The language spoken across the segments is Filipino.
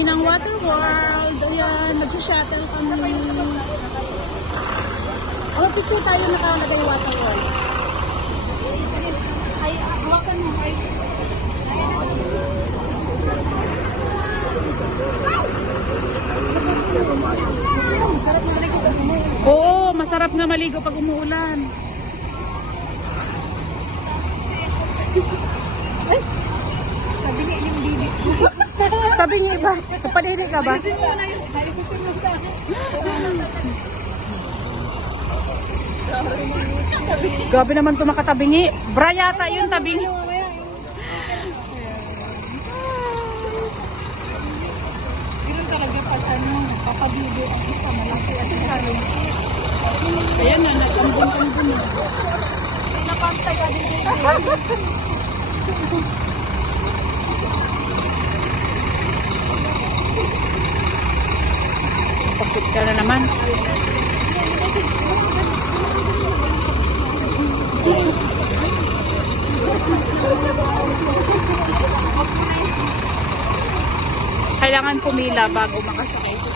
kami ng Water World. Ayan, mag-shuttle kami. Oh, picture tayo nakalagay Water World. Ay, hawakan mo. Ay. Masarap na maligo pag umuulan. Oo, masarap nga maligo pag umuulan. Ay, tabi niya yung bibi. Tabi niya iba. Kapadiri ka ba? Ayusin mo na yun. Ayusin mo na. Gabi naman ito makatabingi. Bra yata yun tabingi. Ganun talaga pag papabigo ang isa malaki at halong. Ayan na, nag-ambon-ambon. Pinapantay ka din. Pagkit ka na naman. Kailangan pumila bago makasakay sa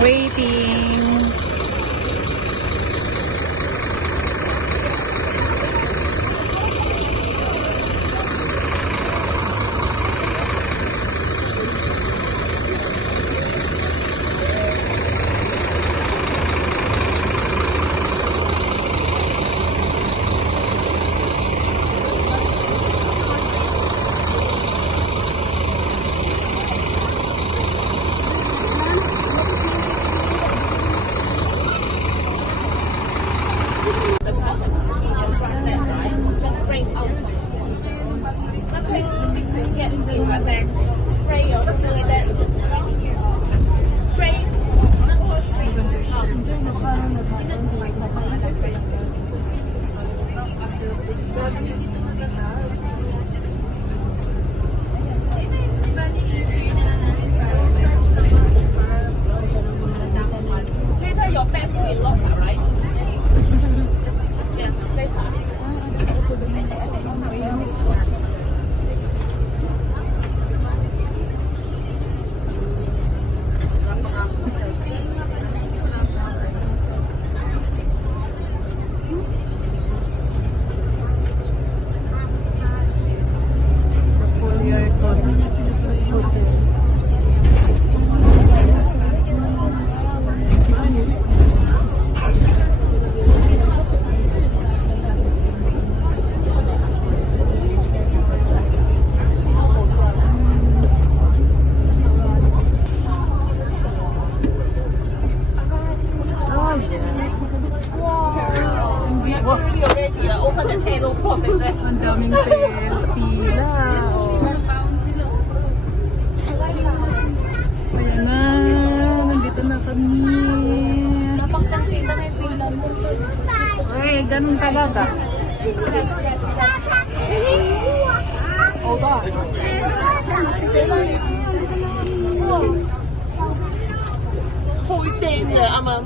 waiting. Ang daming pila. Ayan na, nandito na kami. Napagkangkita na yung pila mo. Ay, ganun talaga. Hold on. Hoy, ama.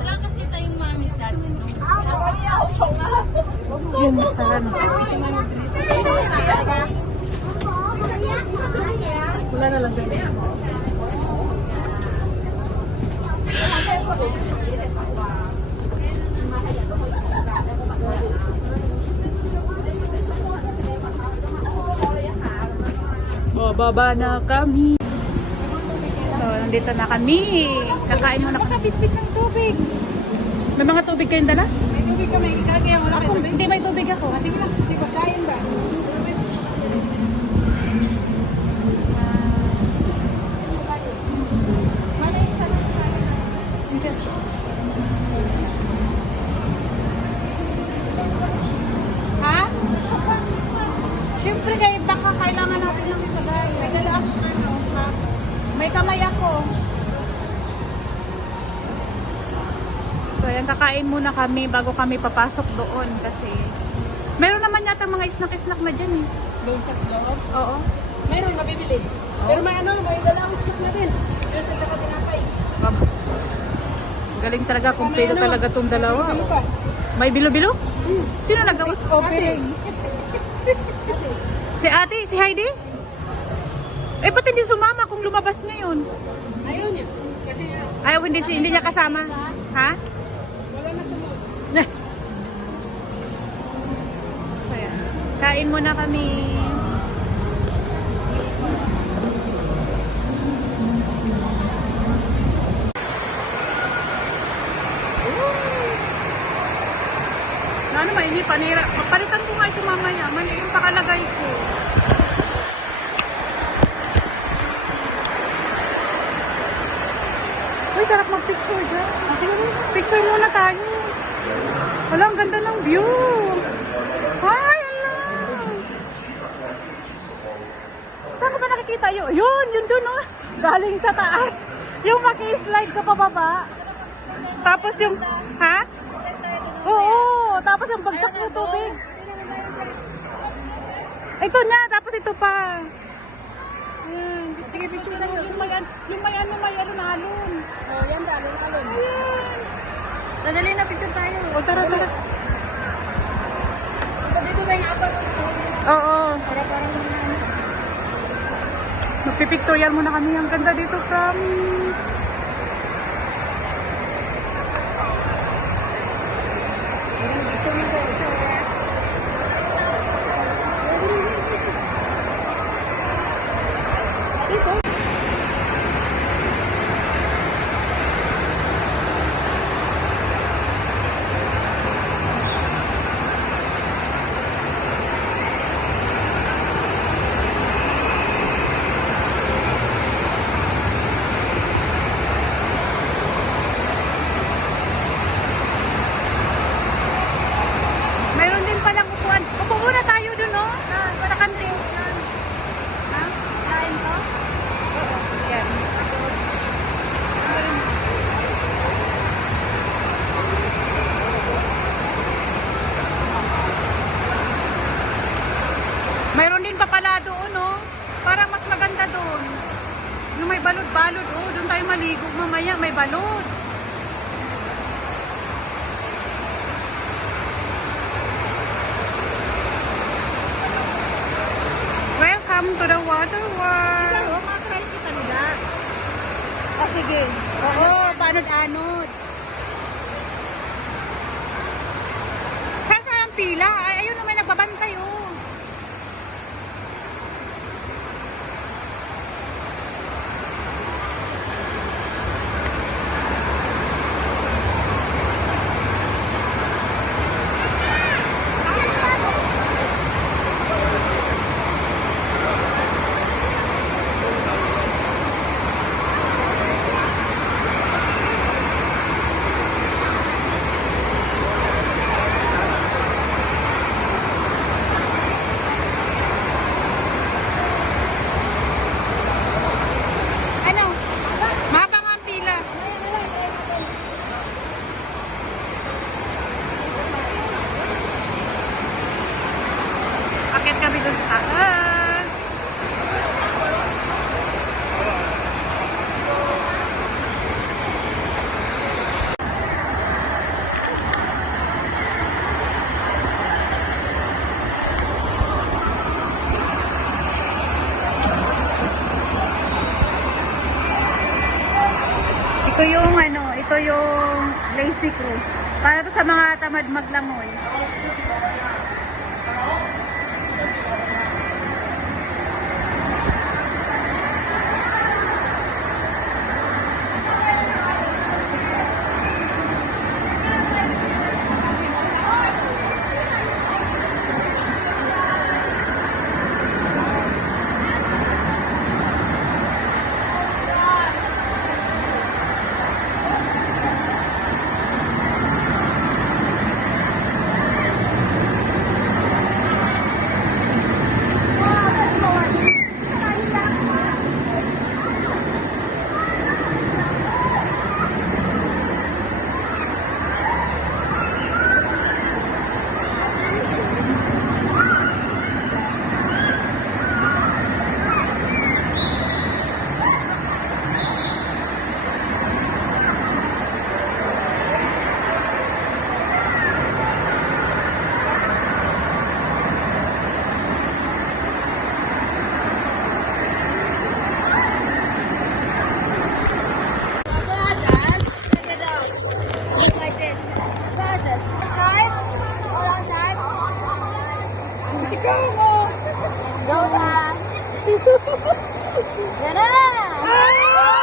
Wala kasi tayong mami dati. Yun, talaga. Wala na lang ganun. Oh, baba na kami. So, nandito na kami. Kakain muna kami. Nakabitbit ng tubig. May mga tubig kayong dala? May tubig kami. Kaya wala kayo Ako, tubig. hindi may tubig ako. Sige lang. Sige, pagkain ba? Malay sa Siyempre kaya baka kailangan natin ng isa guys. May dala ako ano, ha? May kamay ako. So ayan, kakain muna kami bago kami papasok doon kasi meron naman yata mga snack-snack na dyan eh. Doon sa loob? Oo. Mayroon, mabibili. Pero may ano, may dalawang snack na din. Yung sa tinapay. Galing talaga, kumpleto Ano? talaga tong dalawa. Ano pa? May bilo-bilo? Sino nagawa? Opening. Si ate, si Heidi? Eh, ba't hindi sumama kung lumabas ngayon? Ayun yun. Kasi Ay, hindi niya kasama. Ha? wala na sa loob. So, yan. Kain muna kami. Ano ba, hindi panira. Palitan ko nga ito mamaya. Mali yung pakalagay ko. Uy, sarap mag-picture dyan. Picture muna tayo. Wala, ang ganda ng view. Ay, ala. Saan ko ba nakikita yun? Yun dun, oh. Galing sa taas. Yung maki-slide ka pababa. Tapos yung, ha? Oo, tapos yung bagsak ng tubig. Ito niya, tapos ito pa. Ayan, sige, picture na yung may ano na alon. Oh, yan dalong alon. Ayan. Dadali na picture tayo. O, tara. Dito ba yung apat? Oo. Para parang Magpipictorial muna kami. Ang ganda dito, promise. Mayroon din palang upuan. Upo muna tayo dun, no? Sa kantin. Ha? kain ko. Oo. Yan. Mayroon din pa pala doon, no? Parang mas maganda doon. Yung may balod-balod, oh. Doon tayo maligo mamaya. May balod. Welcome to the water world. Oo, makakain kita nila. Oh, sige. Oo, panod-anod. Saan ang pila? Ay, ayun na may nagbabantay, oh. Ano? Mahabang ang pila. Akit kami dun sa taas. Ito yung lazy cruise. Para to sa mga tamad maglangoy. Yan na!